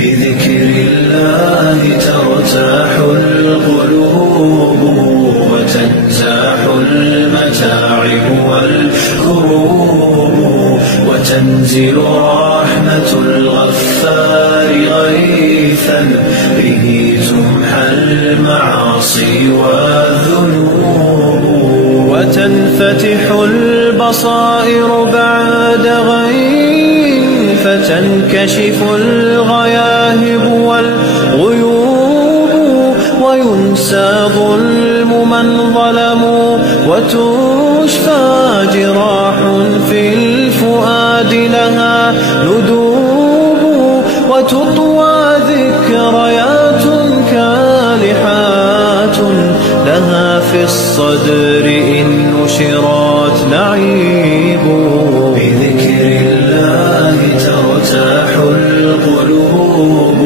بذكر الله ترتاح القلوب وتنزاح المتاعب والكروب وتنزل رحمة الغفار غيثا به تمحى المعاصي والذنوب وتنفتح البصائر بعد غيب فتنكشف الغياهب والغيوب وينسى ظلم من ظلموا وتشفى جراح في الفؤاد لها ندوب وتطوى ذكريات كالحات لها في الصدر إن نشرت نعيب بذكر الله ترتاح القلوب